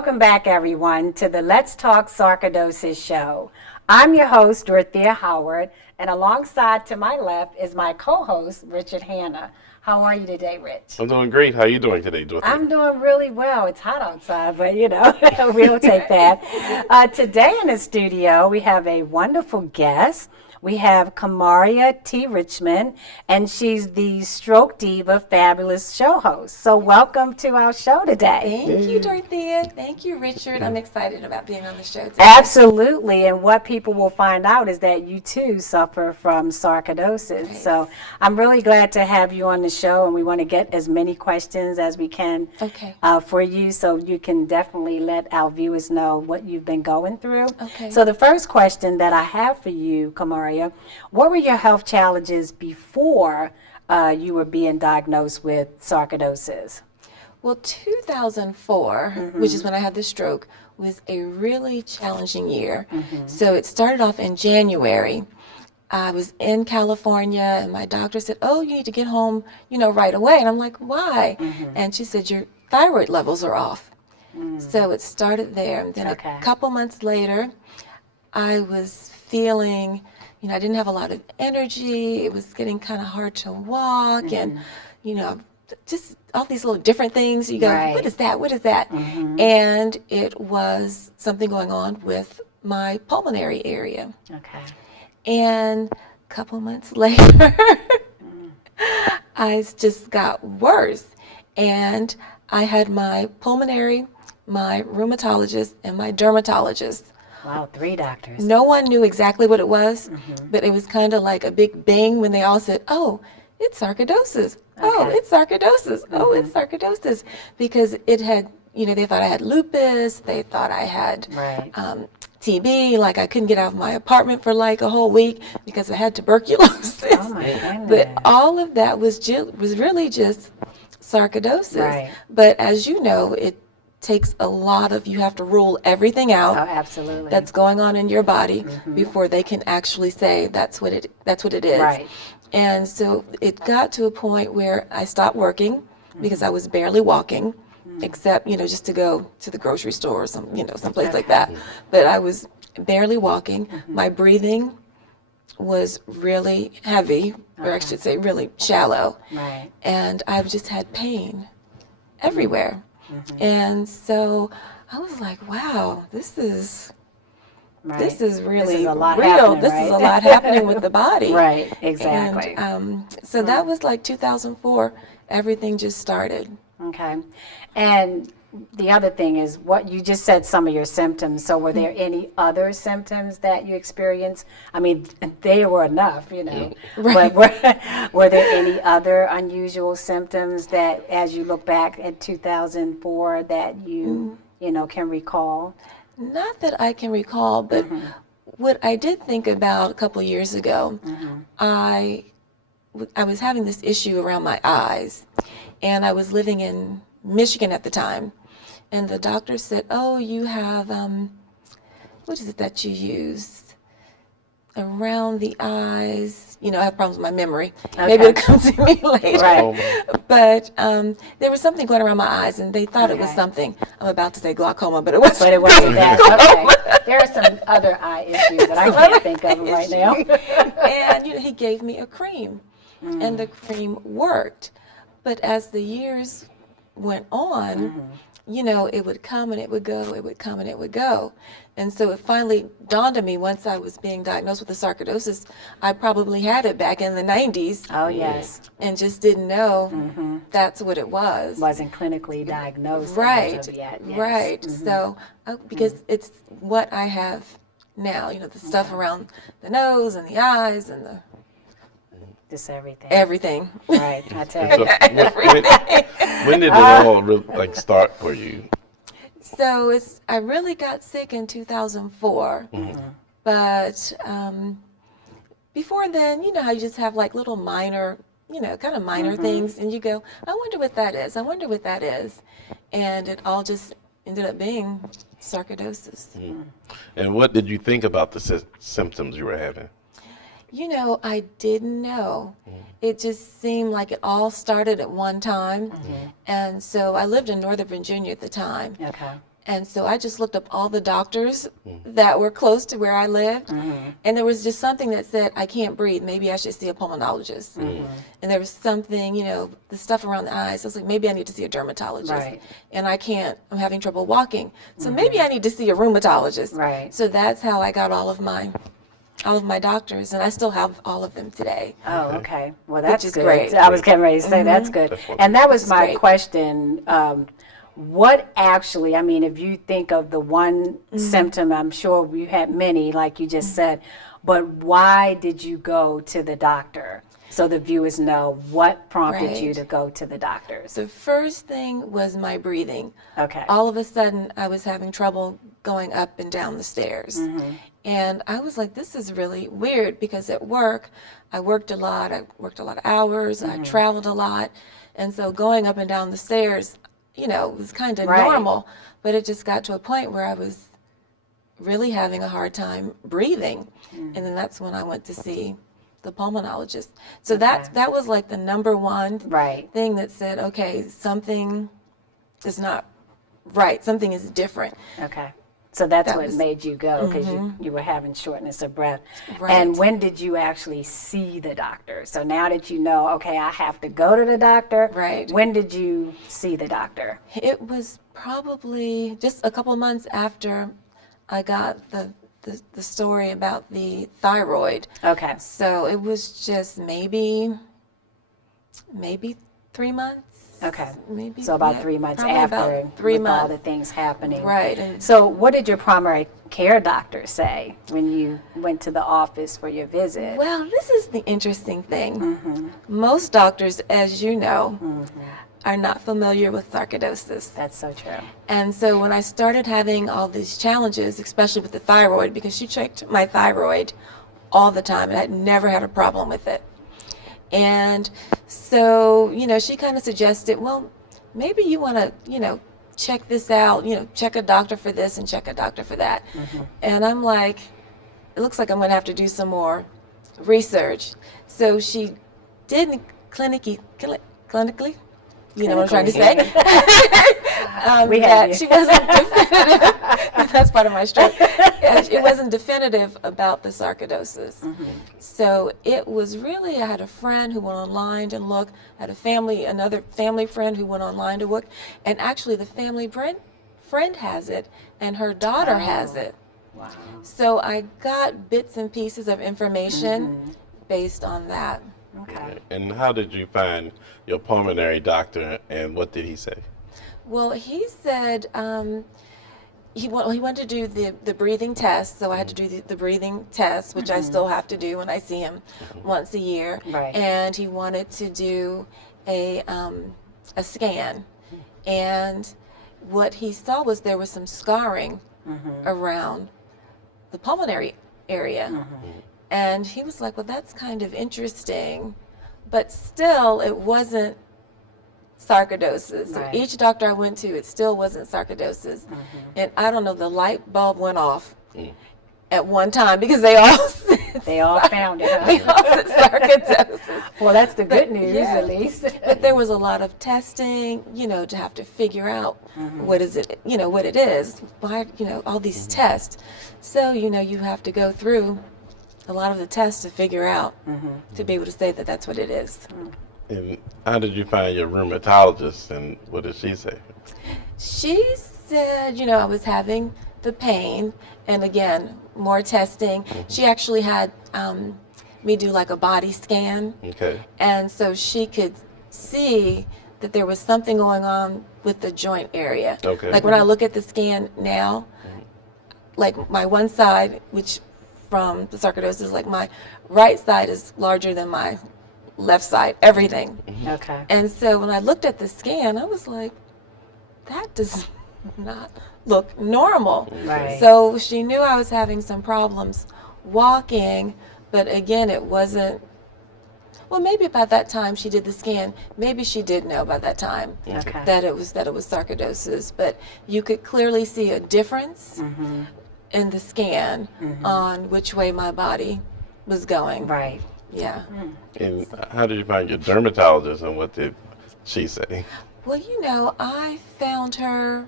Welcome back, everyone, to the Let's Talk Sarcoidosis show. I'm your host, Dorothea Howard, and alongside to my left is my co-host, Richard Hanna. How are you today, Rich? I'm doing great. How are you doing today, Dorothea? I'm doing really well. It's hot outside, but we'll take that. Today in the studio, we have a wonderful guest. We have Kamaria Richmond, and she's the Stroke Diva Fabulous show host. So welcome to our show today. Thank you, Dorothea. Thank you, Richard. I'm excited about being on the show today. Absolutely, and what people will find out is that you too suffer from sarcoidosis. Right. So I'm really glad to have you on the show, and we want to get as many questions as we can for you, so you can definitely let our viewers know what you've been going through. Okay. So the first question that I have for you, Kamaria, what were your health challenges before you were being diagnosed with sarcoidosis? Well, 2004, which is when I had the stroke, was a really challenging year. So it started off in January. I was in California, and my doctor said, "Oh, you need to get home, right away." And I'm like, "Why?" And she said, "Your thyroid levels are off." So it started there. And then a couple months later, I was feeling, I didn't have a lot of energy. It was getting kind of hard to walk, and, just all these little different things. You go, what is that? What is that? And it was something going on with my pulmonary area. Okay. And a couple months later, I just got worse. And I had my pulmonary, my rheumatologist, and my dermatologist. Wow, 3 doctors. No one knew exactly what it was, but it was kind of like a big bang when they all said, "Oh, it's sarcoidosis. Oh, it's sarcoidosis. Oh, it's sarcoidosis." Because it had, they thought I had lupus. They thought I had TB, like I couldn't get out of my apartment for like a whole week because I had tuberculosis. Oh my goodness. But all of that was really just sarcoidosis. Right. But as you know, it takes a lot of, you have to rule everything out. Oh, absolutely. That's going on in your body before they can actually say that's what it is. Right. And so it got to a point where I stopped working because I was barely walking, except, just to go to the grocery store or someplace like that. But I was barely walking. My breathing was really heavy, or I should say really shallow. Right. And I've just had pain everywhere. And so I was like, wow, this is really a lot real. happening, This is a lot happening with the body. Right, exactly. And so that was like 2004, everything just started. Okay. And the other thing is, what you just said, some of your symptoms. So were there any other symptoms that you experienced? I mean, they were enough, Right. But were there any other unusual symptoms that, as you look back at 2004, that you, can recall? Not that I can recall, but what I did think about a couple years ago, I was having this issue around my eyes, and I was living in Michigan at the time. And the doctor said, "Oh, you have, what is it that you use around the eyes?" I have problems with my memory. Maybe it'll come to me later. Right. But there was something going around my eyes, and they thought it was something. I'm about to say glaucoma, but it wasn't. But it wasn't that. Okay. There are some other eye issues that I can't think of right now. And he gave me a cream, and the cream worked. But as the years went on, it would come and it would go, it would come and it would go. And so it finally dawned on me once I was being diagnosed with the sarcoidosis, I probably had it back in the 90s. Oh, yes. And just didn't know that's what it was. Wasn't clinically diagnosed Right, as of yet. Yes. right. So, because it's what I have now, the stuff around the nose and the eyes and the just everything. Everything. Right, I tell So you. when did it all start for you? So I really got sick in 2004, but before then, how you just have like little minor, kind of minor things, and you go, I wonder what that is. I wonder what that is, and it all just ended up being sarcoidosis. And what did you think about the symptoms you were having? I didn't know. It just seemed like it all started at one time. And so I lived in Northern Virginia at the time. Okay. And so I just looked up all the doctors that were close to where I lived. And there was just something that said, I can't breathe. Maybe I should see a pulmonologist. And there was something, the stuff around the eyes. I was like, maybe I need to see a dermatologist. Right. And I'm having trouble walking. So maybe I need to see a rheumatologist. Right. So that's how I got all of my doctors. And I still have all of them today. Oh, okay. Well, that's is good. great. I was getting ready to say that's good. And that was my great. question. What actually, I mean, if you think of the one symptom, I'm sure you had many, like you just said, but why did you go to the doctor? So the viewers know what prompted you Right. to go to the doctors. The first thing was my breathing. Okay. All of a sudden, I was having trouble going up and down the stairs. And I was like, this is really weird because at work, I worked a lot. I worked a lot of hours. I traveled a lot. And so going up and down the stairs, was kind of Right. normal. But it just got to a point where I was really having a hard time breathing. And then that's when I went to see the pulmonologist. So that was like the number one Right. thing that said, okay, something is not right. Something is different. Okay. So that's That what was- made you go, because you were having shortness of breath. Right. And when did you actually see the doctor? So now that you know, okay, I have to go to the doctor. Right. When did you see the doctor? It was probably just a couple months after I got the story about the thyroid. Okay. So it was just maybe 3 months. Okay. Maybe. So about yeah, 3 months probably after, about 3 with all months. the things happening. Right. And So what did your primary care doctor say when you went to the office for your visit? well, this is the interesting thing. Most doctors, as you know, are not familiar with sarcoidosis. That's so true. And so when I started having all these challenges, especially with the thyroid, because she checked my thyroid all the time and I'd never had a problem with it. And so, she kind of suggested, well, maybe you want to, check this out, check a doctor for this and check a doctor for that. And I'm like, it looks like I'm going to have to do some more research. So she did clinically, you know what I'm trying to say? We have that you. she wasn't definitive. That's part of my stroke. It wasn't definitive about the sarcoidosis. So it was really, I had a friend who went online and looked, had another family friend who went online to look, and actually the family friend has it, and her daughter has it. Wow. So I got bits and pieces of information based on that. Okay. And how did you find your pulmonary doctor, and what did he say? Well, he said he wanted to do the breathing test, so I had to do the breathing test, which I still have to do when I see him once a year. Right. And he wanted to do a scan, and what he saw was there was some scarring around the pulmonary area. And he was like, well, that's kind of interesting, but still it wasn't sarcoidosis. So Right. each doctor I went to, it still wasn't sarcoidosis. And I don't know, the light bulb went off at one time because they all said, They all found it. they Huh? all said sarcoidosis. Well, that's the good news, yeah. at least. But there was a lot of testing, to have to figure out what is it, what it is. Why, all these tests. So, you have to go through a lot of the tests to figure out, to be able to say that that's what it is. And how did you find your rheumatologist, and what did she say? She said, I was having the pain, and again, more testing. She actually had me do like a body scan, Okay. and so she could see that there was something going on with the joint area. Okay. Like when I look at the scan now, like my one side, which from the sarcoidosis, like my right side is larger than my left side, everything. Okay. And so when I looked at the scan, I was like, that does not look normal. Right. So she knew I was having some problems walking, but again, it wasn't, well, maybe about that time she did the scan, maybe she did know by that time Okay. that it was sarcoidosis, but you could clearly see a difference in the scan on which way my body was going. Right. Yeah. And how did you find your dermatologist, and what did she say? Well, I found her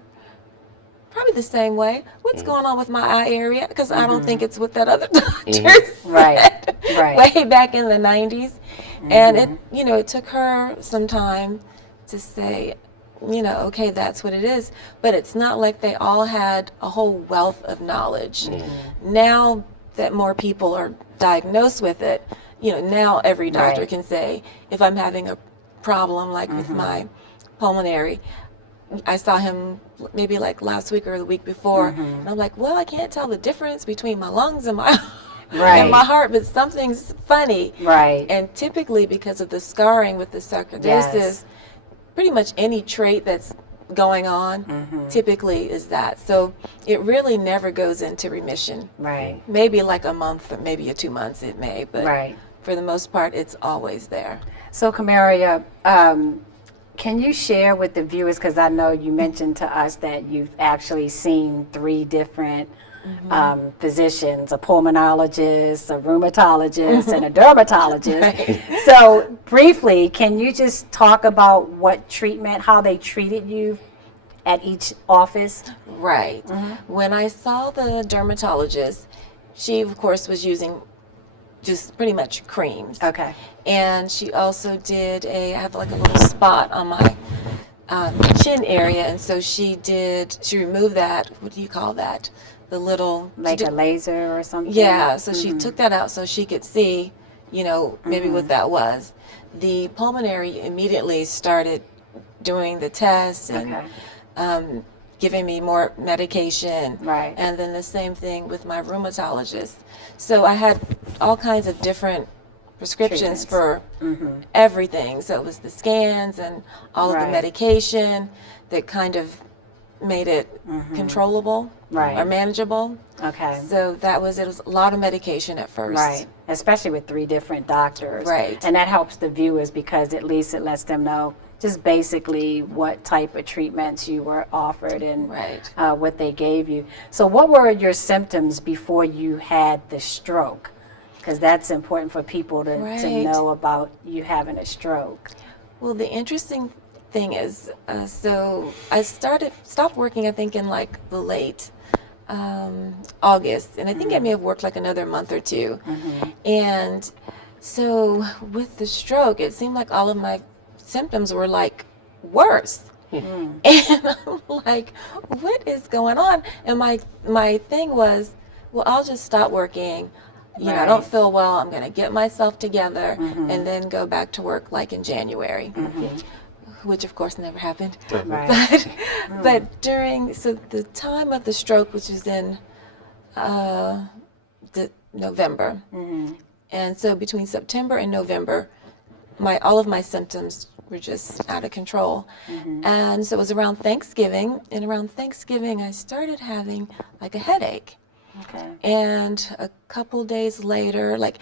probably the same way. What's going on with my eye area? Because I don't think it's what that other doctor said Right. Right. way back in the 90s. And it, you know, it took her some time to say, you know, okay, that's what it is. But it's not like they all had a whole wealth of knowledge. Now that more people are diagnosed with it, you know, now every doctor Right. can say, if I'm having a problem like with my pulmonary, I saw him maybe like last week or the week before, and I'm like, well, I can't tell the difference between my lungs and my Right. and my heart, but something's funny. Right. And typically, because of the scarring with the sarcoidosis, Yes. pretty much any trait that's going on typically is that. So it really never goes into remission. Right. Maybe like a month or maybe 2 months it may, but Right. for the most part, it's always there. So, Kamaria, can you share with the viewers, because I know you mentioned to us that you've actually seen 3 different physicians, a pulmonologist, a rheumatologist, and a dermatologist. Right. So, briefly, can you just talk about what treatment, how they treated you at each office? Right. When I saw the dermatologist, she, of course, was using just pretty much creams. Okay. And she also did I have like a little spot on my chin area, and so she removed that, what do you call that? The little, Like a laser or something? yeah, so she took that out so she could see, you know, maybe what that was. The pulmonary immediately started doing the tests and Okay. giving me more medication. Right. And then the same thing with my rheumatologist. So I had all kinds of different prescriptions for everything. So it was the scans and all of the Right. medication that kind of made it controllable Right. or manageable. Okay. So that was, it was a lot of medication at first. Right, especially with 3 different doctors. Right. And that helps the viewers because at least it lets them know just basically what type of treatments you were offered and Right. what they gave you. So what were your symptoms before you had the stroke? Because that's important for people to Right. know about you having a stroke. Well, the interesting thing is, so I stopped working, I think, in like the late August, and I think I may have worked like another month or 2. And so with the stroke, it seemed like all of my symptoms were like worse. And I'm like, what is going on? And my thing was, well, I'll just stop working. You know, I don't Right. feel well. I'm going to get myself together and then go back to work like in January, which of course never happened. Right. But during, so the time of the stroke, which is in the November, and so between September and November, all of my symptoms were just out of control. And so it was around Thanksgiving, and around Thanksgiving I started having like a headache. Okay. And a couple days later, like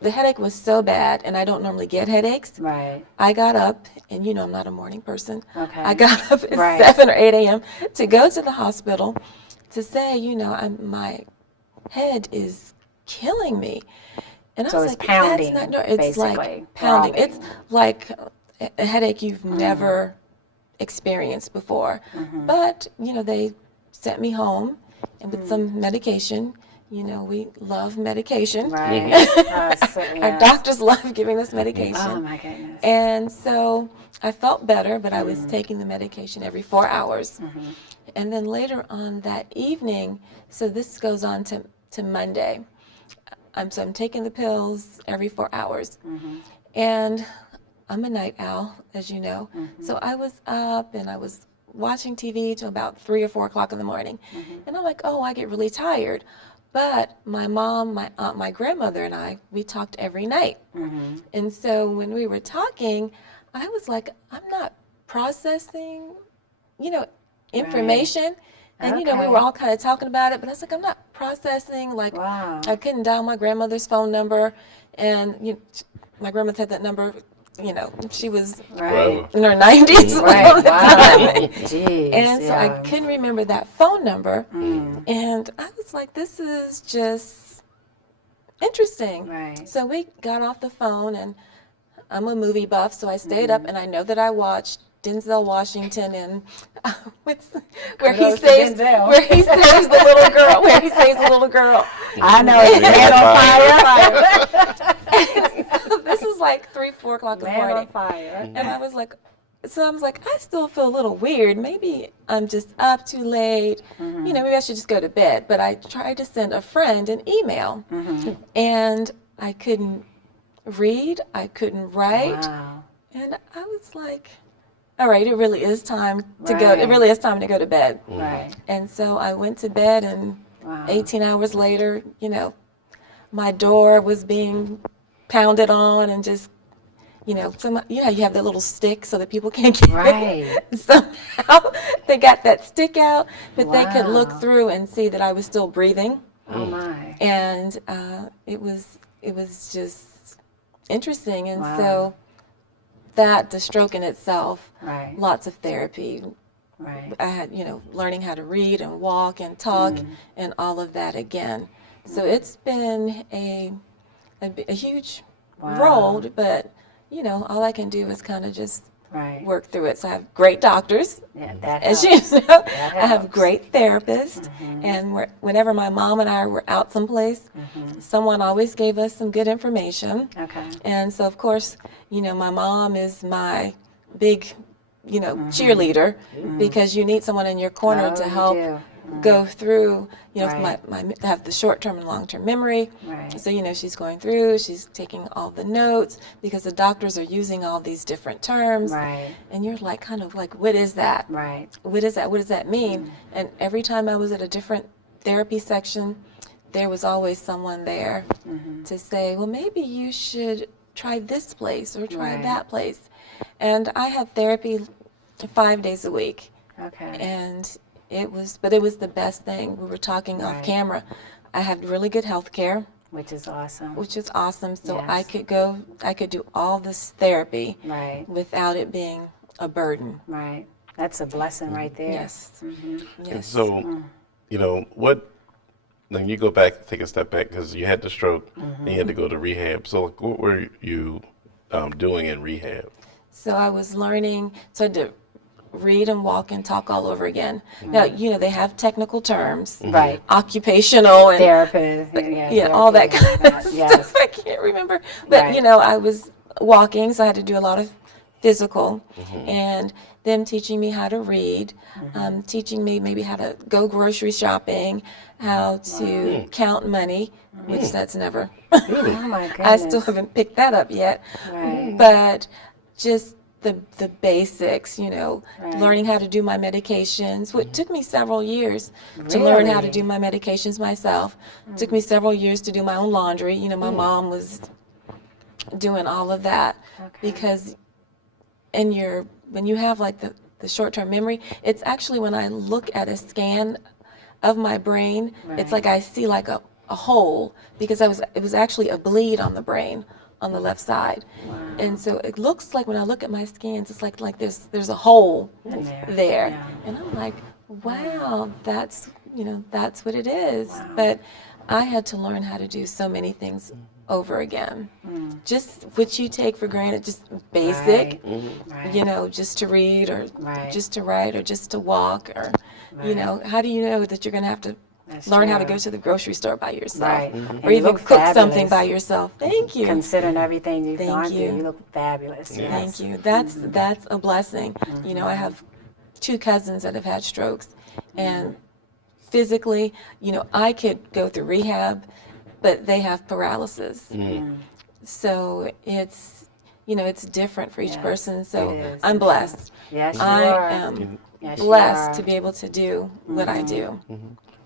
the headache was so bad, and I don't normally get headaches. Right. I got up, and you know I'm not a morning person. Okay. I got up at Right. 7 or 8 a.m. to go to the hospital to say, you know, my head is killing me. And So I was it's like, pounding, that's not it's basically, like pounding. throbbing. It's like a headache you've never experienced before. But, you know, they sent me home and with some medication. You know, we love medication. Right. Our doctors love giving us medication. Oh my goodness. And so I felt better, but I was taking the medication every 4 hours. And then later on that evening, so this goes on to Monday. So I'm taking the pills every 4 hours. And I'm a night owl, as you know. So I was up and I was watching TV till about 3 or 4 o'clock in the morning. And I'm like, oh, I get really tired. But my mom, my aunt, my grandmother, and I, we talked every night. And so when we were talking, I was like, I'm not processing, you know, information. And, you know, we Okay. were all kind of talking about it, but I was like, I'm not processing. Like, Wow. I couldn't dial my grandmother's phone number. And my grandmother had that number, you know, she was Right. in her 90s. Right. all the Wow. time. Jeez. And so I yeah. couldn't remember that phone number. And I was like, this is just interesting. Right. So we got off the phone, and I'm a movie buff, so I stayed up, and I know that I watched Denzel Washington and where he Kudos to saves Denzel. the little girl. Where he saves the little girl. I know it's Man on Fire. This is like 3-4 o'clock in the Man morning. on Fire. And I was like, I still feel a little weird. Maybe I'm just up too late. You know, maybe I should just go to bed. But I tried to send a friend an email, and I couldn't read. I couldn't write. Wow. And I was like, all right, it really is time to go. Right. It really is time to go to bed. Right. And so I went to bed, and Wow. 18 hours later, you know, my door was being pounded on, and just, you know, you have that little stick so that people can't get Right. it. Somehow they got that stick out, but they could look Wow. through and see that I was still breathing. Oh my. And it was just interesting. And Wow. so the stroke in itself, Right. lots of therapy. Right. I had, you know, learning how to read and walk and talk and all of that again. So it's been a huge Wow. road, but, you know, all I can do is kind of just Right. work through it. So I have great doctors, Yeah, that as helps. you know. I have helps. great therapists, and whenever my mom and I were out someplace, someone always gave us some good information. Okay. And so, of course, you know, my mom is my big, you know, cheerleader, because you need someone in your corner Oh, to you help do. go through, you know, Right. I have the short-term and long-term memory. Right. So, you know, she's going through, she's taking all the notes, because the doctors are using all these different terms. Right. And you're like, kind of like, what is that? Right. What is that? What does that mean? And every time I was at a different therapy section, there was always someone there to say, well, maybe you should try this place or try Right. that place. And I had therapy 5 days a week. Okay. And it was the best thing. We were talking off Right. camera. I had really good health care, Which is awesome. which is awesome. So Yes. I could do all this therapy Right. without it being a burden. Right. That's a blessing right there. Yes. And Yes. so, you know, then you go back, take a step back, because you had the stroke and you had to go to rehab. So, like, what were you doing in rehab? So I was learning, so I had to read and walk and talk all over again. Now, you know, they have technical terms, Right. occupational and Therapist. yeah, all that therapy kind and of Yes. stuff. I can't remember. But, Right. you know, I was walking, so I had to do a lot of physical. And them teaching me how to read, teaching me maybe how to go grocery shopping, how to count money, which that's never, Oh my goodness. I still haven't picked that up yet. Right. But just the basics, you know, Right. learning how to do my medications. What took me several years to learn how to Really? do my medications myself. Took me several years to do my own laundry. You know, my mom was doing all of that because when you have like the short-term memory, it's actually when I look at a scan of my brain, it's like I see like a hole, because it was actually a bleed on the brain on the left side. And so it looks like when I look at my scans, it's like there's a hole In there. Yeah. And I'm like, wow, that's what it is. But I had to learn how to do so many things over again. Just what you take for granted, just basic, Right. you know, just to read or Right. just to write or just to walk, or, you know, how do you know that you're going to have to That's learn how to true. go to the grocery store by yourself? Right. And Or you even look cook something fabulous. by yourself. Thank you. Considering everything you've Thank gone you. through, you look fabulous. Yeah. Thank you. That's a blessing. You know, I have 2 cousins that have had strokes, and physically, you know, I could go through rehab, but they have paralysis. So it's, you know, it's different for each Yes, person. So it is. I'm blessed. Yes, you I are. am Yes, you blessed are. to be able to do what I do.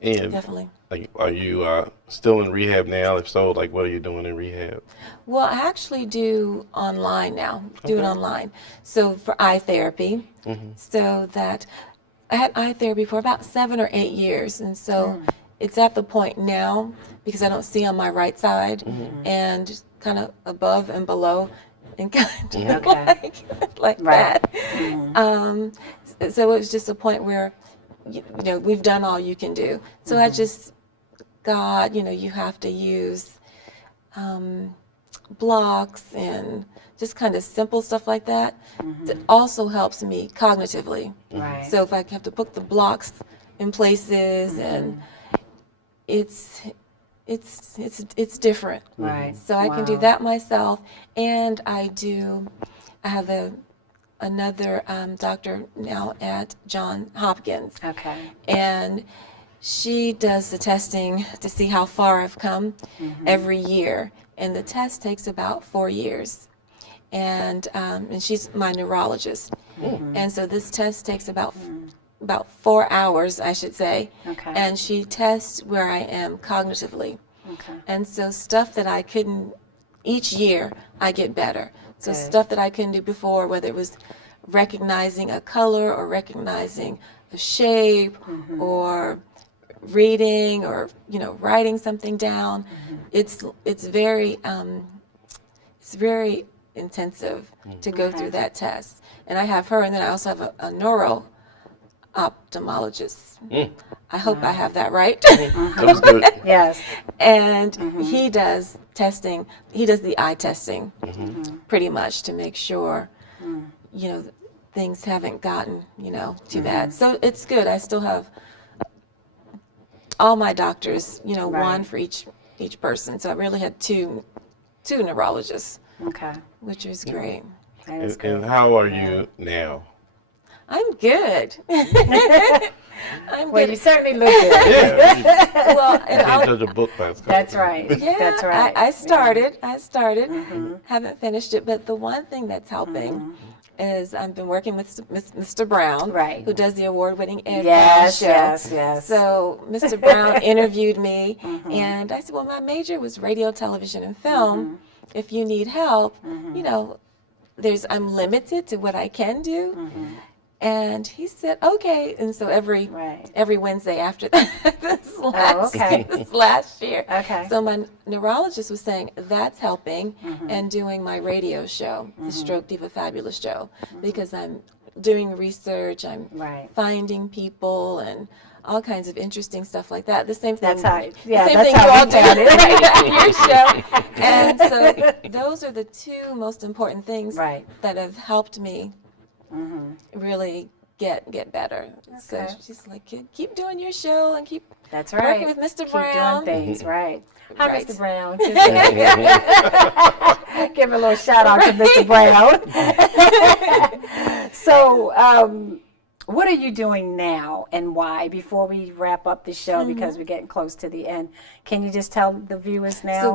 And Definitely. like, are you still in rehab now? If so, like, what are you doing in rehab? Well, I actually do online now, do it online. So for eye therapy, so that I had eye therapy for about 7 or 8 years. And so it's at the point now, because I don't see on my right side, and kind of above and below, and kind of Okay. like Right. that. So it was just a point where, you know, we've done all you can do. So I just, God, you know, you have to use blocks and just kind of simple stuff like that. It also helps me cognitively. Right. So if I have to put the blocks in places, and it's different. Right. So I can do Wow. that myself, and I have another doctor now at Johns Hopkins, Okay. and she does the testing to see how far I've come every year, and the test takes about 4 years. And she's my neurologist, and so this test takes about 4 hours, I should say. Okay. And she tests where I am cognitively, Okay. and so stuff that I couldn't each year, I get better. So Good. stuff that I couldn't do before, whether it was recognizing a color or recognizing a shape or reading or writing something down, it's very intensive to go through that test. And I have her, and then I also have a neuro ophthalmologist. I hope I have that right. That was good. Yes. And he does testing. He does the eye testing pretty much to make sure things haven't gotten too bad. So it's good. I still have all my doctors, one Right. for each person. So I really had two neurologists, Okay. which was great. That is And good. how are you now? I'm good. I'm Well, good. you certainly look good. Yeah, Well, you and can't judge a book by its cover. That's right. yeah, That's right. I started. Haven't finished it, but the one thing that's helping is I've been working with Mr. Brown, Right. who does the award-winning Ed Yes, show. yes, yes. So Mr. Brown interviewed me, and I said, "Well, my major was radio, television, and film. If you need help, I'm limited to what I can do." And he said, "Okay." And so every Wednesday after that, this last year. Okay. So my neurologist was saying that's helping, and doing my radio show, the Stroke Diva Fabulous show, because I'm doing research, I'm Right. finding people and all kinds of interesting stuff like that. The same thing. That's how. the Yeah. same That's thing you how all we do found it. right at your show. And so those are the two most important things Right. that have helped me really get better. So Okay. she's like, keep doing your show and keep That's right. working with Mr. Keep Brown. doing things right. Hi, Right. Mr. Brown. Give a little shout out to Mr. Brown. So, what are you doing now and why? Before we wrap up the show, because we're getting close to the end, can you just tell the viewers now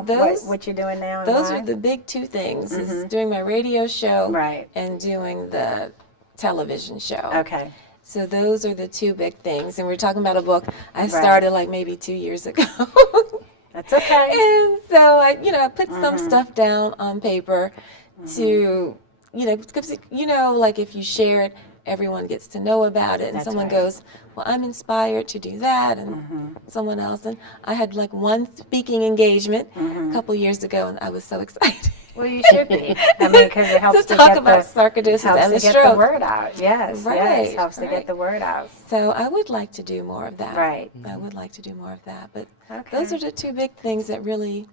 what you're doing now? And Those why? are the big two things: is doing my radio show Right. and doing the television show. Okay. So those are the two big things. And we're talking about a book I started like maybe 2 years ago. That's okay. And so I put some stuff down on paper to, because, like if you share it, everyone gets to know about it. And That's someone right. goes, well, I'm inspired to do that. And someone else. And I had like one speaking engagement a couple years ago, and I was so excited. Well, you should be. I mean, because it helps to to talk get about sarcoidosis helps and to the get the stroke. word out. Yes, yes, Right, helps to right. get the word out. So I would like to do more of that. Right. I would like to do more of that. But Okay. those are the two big things that really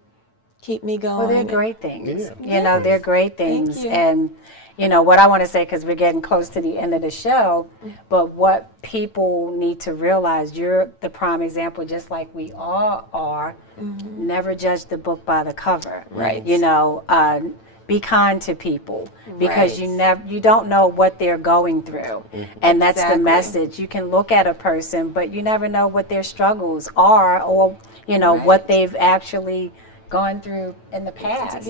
keep me going. Well, they're great things. Yeah. You know, they're great Thank things. you. And, what I want to say, because we're getting close to the end of the show, but what people need to realize, you're the prime example, just like we all are. Never judge the book by the cover. Right. Be kind to people, because Right. you don't know what they're going through, and that's the Exactly. message. You can look at a person, but you never know what their struggles are, or Right. what they've actually gone through in the past.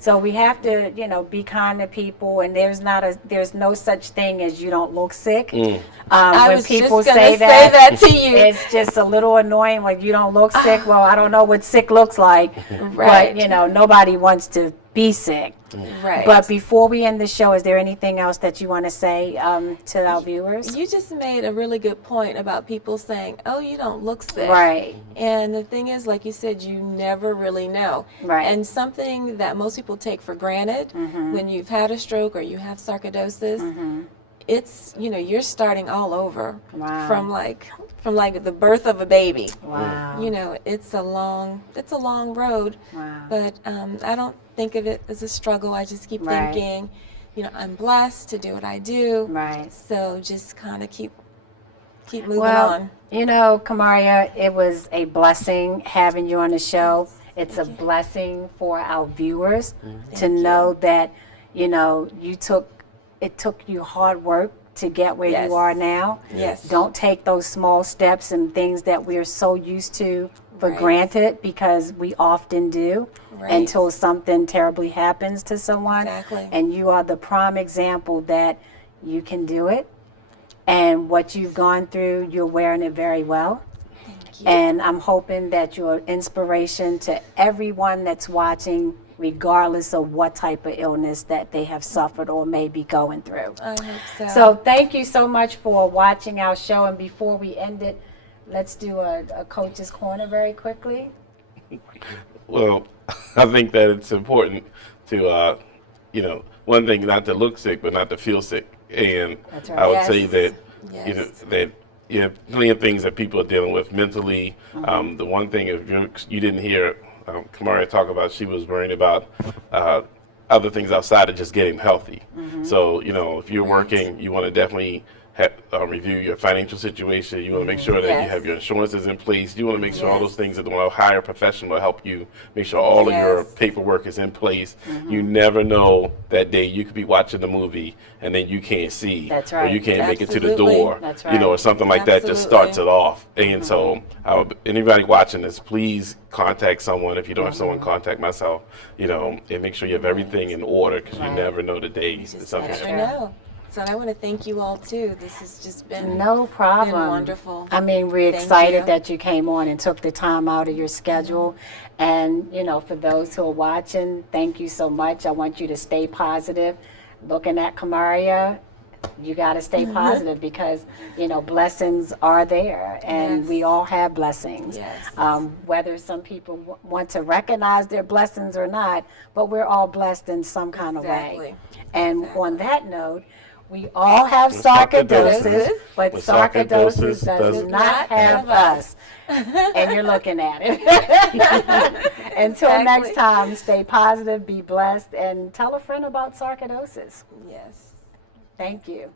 So we have to, be kind to people, and there's no such thing as you don't look sick. I When was people just gonna say say that, that to you. it's just a little annoying. Like, you don't look sick. Well, I don't know what sick looks like, Right. but nobody wants to be sick. Right. But before we end the show, is there anything else that you want to say to our viewers? You just made a really good point about people saying, oh, you don't look sick. Right. And the thing is, like you said, you never really know. Right. And something that most people take for granted when you've had a stroke or you have sarcoidosis, it's, you know, you're starting all over. Wow. From like the birth of a baby. Wow. You know, it's a long road. Wow. But I don't think of it as a struggle. I just keep Right. thinking, you know, I'm blessed to do what I do. Right. So just kind of keep moving Well, on. you know, Kamaria, it was a blessing having you on the show. It's a blessing for our viewers to know that, you know, it took you hard work to get where Yes. you are now. Yes. Don't take those small steps and things that we're so used to for Right. granted, because we often do Right. until something terribly happens to someone. Exactly. And you are the prime example that you can do it. And what you've gone through, you're wearing it very well. Thank you. And I'm hoping that you're an inspiration to everyone that's watching, regardless of what type of illness that they have suffered or may be going through. I hope so. So thank you so much for watching our show. And before we end it, let's do a Coach's Corner very quickly. Well, I think that it's important to, you know, one thing, not to look sick, but not to feel sick. And That's right. I would Yes. say that, Yes. you know, that you have plenty of things that people are dealing with mentally. Mm-hmm. The one thing, if you didn't hear Kamaria talk about, she was worrying about other things outside of just getting healthy. Mm-hmm. So, you know, if you're working, you want to definitely review your financial situation. You want to make sure that you Yes. have your insurances in place. You want to make sure all Yes. those things that will hire a professional to help you make sure all of your Yes. paperwork is in place. Mm-hmm. You never know that day you could be watching the movie and then you can't see. That's Or right. you can't make it to the Absolutely. door. That's You know, right. or something like that just starts it off. And so anybody watching this, please contact someone. If you don't have someone, contact myself, you know, and make sure you have everything in order, because you never know the day that Just something never happens. know. So I want to thank you all too. This has just been No problem. been wonderful. I mean, we're Thank excited you. that you came on and took the time out of your schedule. And, you know, for those who are watching, thank you so much. I want you to stay positive. Looking at Kamaria, you got to stay positive, because, you know, blessings are there, and Yes. we all have blessings. Yes. Whether some people want to recognize their blessings or not, but we're all blessed in some kind of way. Exactly. And on that note, we all have sarcoidosis, but But sarcoidosis does not have us. And you're looking at it. Until Exactly. next time, stay positive, be blessed, and tell a friend about sarcoidosis. Yes. Thank you.